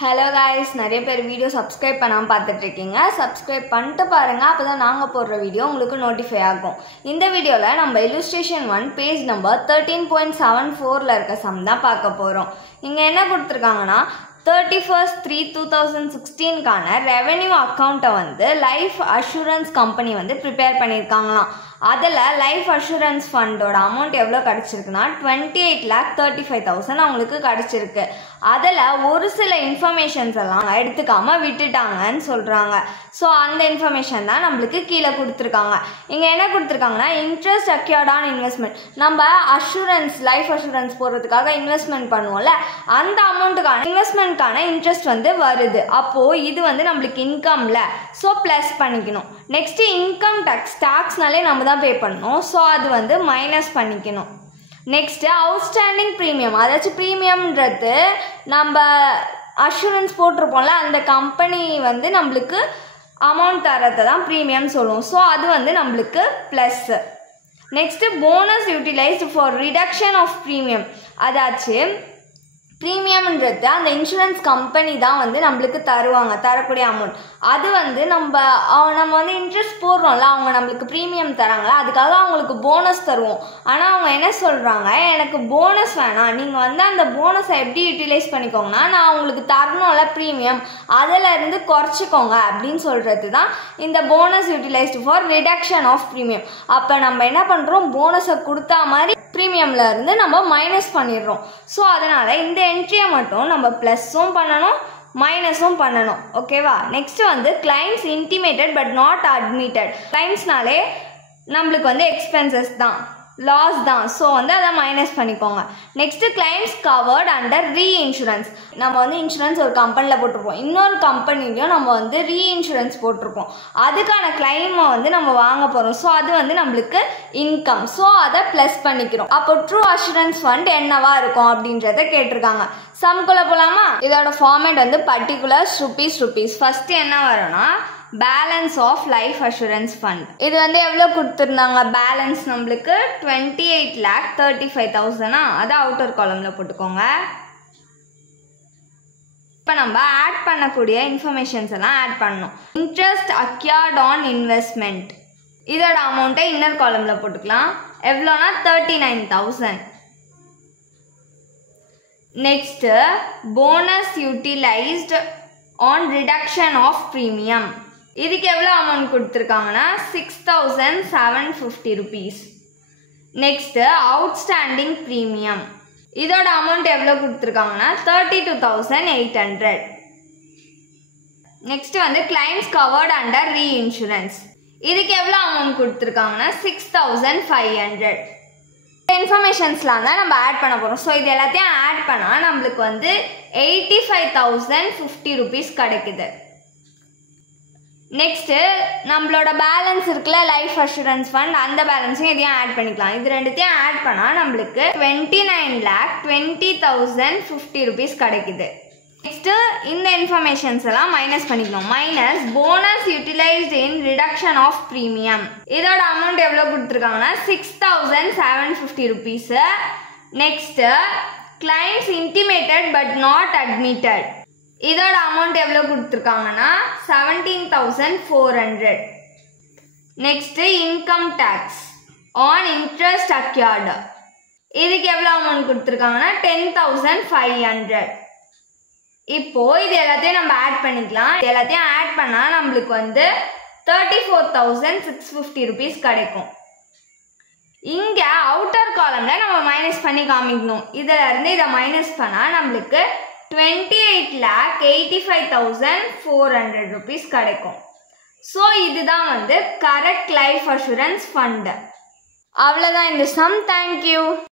Hello guys, நிறைய பேர் video subscribe பண்ணாம பார்த்துட்டு இருக்கீங்க. சப்ஸ்கிரைப் பண்ணிட்டு பாருங்க, அப்பதான் நாங்க போடுற வீடியோ உங்களுக்கு நோட்டிஃபை ஆகும். இந்த வீடியோல நம்ம illustration 1 பேஜ் நம்பர் 13.74ல இருக்க சம் தான் பார்க்க போறோம். இங்க என்ன கொடுத்திருக்காங்கன்னா 31/3/2016 கான ரெவென்யூ அக்கவுண்ட்டை வந்து லைஃப் அஷூரன்ஸ் கம்பெனி வந்து ப்ரிப்பேர் பண்ணியிருக்காங்களாம். அதில் லைஃப் அஷூரன்ஸ் ஃபண்டோட அமௌண்ட் எவ்வளோ கிடச்சிருக்குன்னா 28,35,000 அவங்களுக்கு கிடச்சிருக்கு. அதில் ஒரு சில இன்ஃபர்மேஷன்ஸ் எல்லாம் எடுத்துக்காமல் விட்டுட்டாங்கன்னு சொல்கிறாங்க. ஸோ அந்த இன்ஃபர்மேஷன் தான் நம்மளுக்கு கீழே கொடுத்துருக்காங்க. இங்கே என்ன கொடுத்துருக்காங்கன்னா இன்ட்ரெஸ்ட் அக்யூர்ட் ஆன் இன்வெஸ்ட்மெண்ட். நம்ம அஷூரன்ஸ் லைஃப் அஷூரன்ஸ் போடுறதுக்காக இன்வெஸ்ட்மெண்ட் பண்ணுவோம்ல, அந்த அமௌண்ட்டுக்கான இன்வெஸ்ட்மெண்ட்கான இன்ட்ரெஸ்ட் வந்து வருது. அப்போது இது வந்து நம்மளுக்கு இன்கம்ல, ஸோ ப்ளஸ் பண்ணிக்கணும். நெக்ஸ்ட்டு இன்கம் டேக்ஸ்னாலே நம்ம தான் பே பண்ணணும், ஸோ அது வந்து மைனஸ் பண்ணிக்கணும். நெக்ஸ்ட்டு அவுட்ஸ்டாண்டிங் ப்ரீமியம், அதாச்சும் ப்ரீமியம்ன்றது நம்ம அஷூரன்ஸ் போட்டிருப்போம்ல, அந்த கம்பெனி வந்து நம்மளுக்கு அமௌண்ட் தரத்தை தான் ப்ரீமியம் சொல்லுவோம், ஸோ அது வந்து நம்மளுக்கு plus. Next bonus utilised for reduction of premium, அதாச்சு ப்ரீமியம்ன்றது அந்த இன்சூரன்ஸ் கம்பெனி தான் வந்து நம்மளுக்கு தரக்கூடிய அமௌண்ட். அது வந்து நம்ம வந்து இன்ட்ரெஸ்ட் போடுறோம்ல, அவங்க நம்மளுக்கு ப்ரீமியம் தராங்களா, அதுக்காக அவங்களுக்கு போனஸ் தருவோம். ஆனால் அவங்க என்ன சொல்கிறாங்க, எனக்கு போனஸ் வேணாம், நீங்கள் வந்து அந்த போனஸை எப்படி யூட்டிலைஸ் பண்ணிக்கோங்கன்னா நான் உங்களுக்கு தரணும்ல ப்ரீமியம், அதில் இருந்து குறைச்சிக்கோங்க அப்படின்னு சொல்கிறது தான் இந்த bonus utilised for reduction of premium. அப்போ நம்ம என்ன பண்ணுறோம், போனஸை கொடுத்தா மாதிரி ப்ரீமியம்ல இருந்து நம்ம மைனஸ் பண்ணிடுறோம். ஸோ அதனால இந்த என்ட்ரியை மட்டும் நம்ம ப்ளஸ்ஸும் பண்ணணும் மைனஸும் பண்ணணும். ஓகேவா? நெக்ஸ்ட் வந்து claims intimated but not admitted. கிளைம்ஸ்னாலே நம்மளுக்கு வந்து எக்ஸ்பென்சஸ் தான், லாஸ் தான், ஸோ வந்து அதை மைனஸ் பண்ணிக்கோங்க. Next claims covert under reinsurance. நம்ம வந்து இன்சூரன்ஸ் ஒரு கம்பெனியில் போட்டிருப்போம், இன்னொரு கம்பெனிலையும் நம்ம வந்து ரீஇன்சூரன்ஸ் போட்டிருப்போம், அதுக்கான கிளைமை வந்து நம்ம வாங்க போகிறோம், ஸோ அது வந்து நம்மளுக்கு இன்கம், ஸோ அதை ப்ளஸ் பண்ணிக்கிறோம். அப்போ ட்ரூ அஷூரன்ஸ் ஃபண்ட் என்னவா இருக்கும் அப்படின்றத கேட்டிருக்காங்க. சம்குள்ள போகலாமா? இதோட ஃபார்மேட் வந்து பர்டிகுலர்ஸ் ருபீஸ். ஃபஸ்ட்டு என்ன வரும்னா balance of life assurance fund. இது வந்து எவ்வளோ கொடுத்துருந்தாங்க, பேலன்ஸ் நம்மளுக்கு 28,35,000. அதை அவுட்டர் காலம்ல போட்டுக்கோங்க. இப்போ நம்ம ஆட் பண்ணக்கூடிய இன்ஃபர்மேஷன்ஸ் எல்லாம் ஆட் பண்ணணும். இன்ட்ரெஸ்ட் அக்யூர்ட் ஆன் இன்வெஸ்ட்மெண்ட், இதோட அமௌண்ட்டை இன்னர் காலம்ல போட்டுக்கலாம். எவ்வளோனா 39,000. Next bonus utilised on reduction of premium, இதுக்கு எவ்வளோ அமௌண்ட் கொடுத்துருக்காங்கன்னா 6,750 rupees. நெக்ஸ்ட்டு அவுட்ஸ்டாண்டிங் ப்ரீமியம், இதோட அமௌண்ட் எவ்வளோ கொடுத்துருக்காங்கன்னா 32,800. நெக்ஸ்ட் வந்து கிளைம்ஸ் கவர்ட் அண்டர் ரீஇன்சூரன்ஸ், இதுக்கு எவ்வளோ அமௌண்ட் கொடுத்துருக்காங்கன்னா 6,500. இன்ஃபர்மேஷன்ஸ்லாம் தான் நம்ம ஆட் பண்ண போகிறோம். ஸோ இது எல்லாத்தையும் ஆட் பண்ணால் நம்மளுக்கு வந்து 85,050 rupees கிடைக்குது. நெக்ஸ்ட்டு நம்மளோட பேலன்ஸ் இருக்குல்ல லைஃப் அஷூரன்ஸ் ஃபண்ட், அந்த பேலன்ஸையும் இதையும் ஆட் பண்ணிக்கலாம். இது ரெண்டுத்தையும் ஆட் பண்ணால் நம்மளுக்கு 29,20,050 rupees கிடைக்குது. நெக்ஸ்ட்டு இந்த இன்ஃபர்மேஷன்ஸ் எல்லாம் மைனஸ் பண்ணிக்கணும். Minus bonus utilised in reduction of premium, இதோட அமௌண்ட் எவ்வளோ கொடுத்துருக்காங்கன்னா 6,750 rupees. Next claims intimated but not admitted, இதோட அமௌண்ட் எவ்வளோ கொடுத்துருக்காங்கன்னா 17,400. Next income tax on interest accrued, இதுக்கு எவ்வளோ அமௌண்ட் கொடுத்துருக்காங்கன்னா 10,500. இப்போ இது எல்லாத்தையும் நம்ம ஆட் பண்ணிக்கலாம். இது எல்லாத்தையும் ஆட் பண்ணால் நம்மளுக்கு வந்து 34,650 rupees கிடைக்கும். இங்கே அவுட்டர் காலம்ல நம்ம மைனஸ் பண்ணி காமிக்கணும். இதில் இருந்து இதை மைனஸ் பண்ணால் நம்மளுக்கு 28,85,400 rupees கிடைக்கும். ஸோ இதுதான் வந்து கரெக்ட் லைஃப் அஷூரன்ஸ் ஃபண்ட். அவ்வளோதான் இந்த சம். தேங்க்யூ.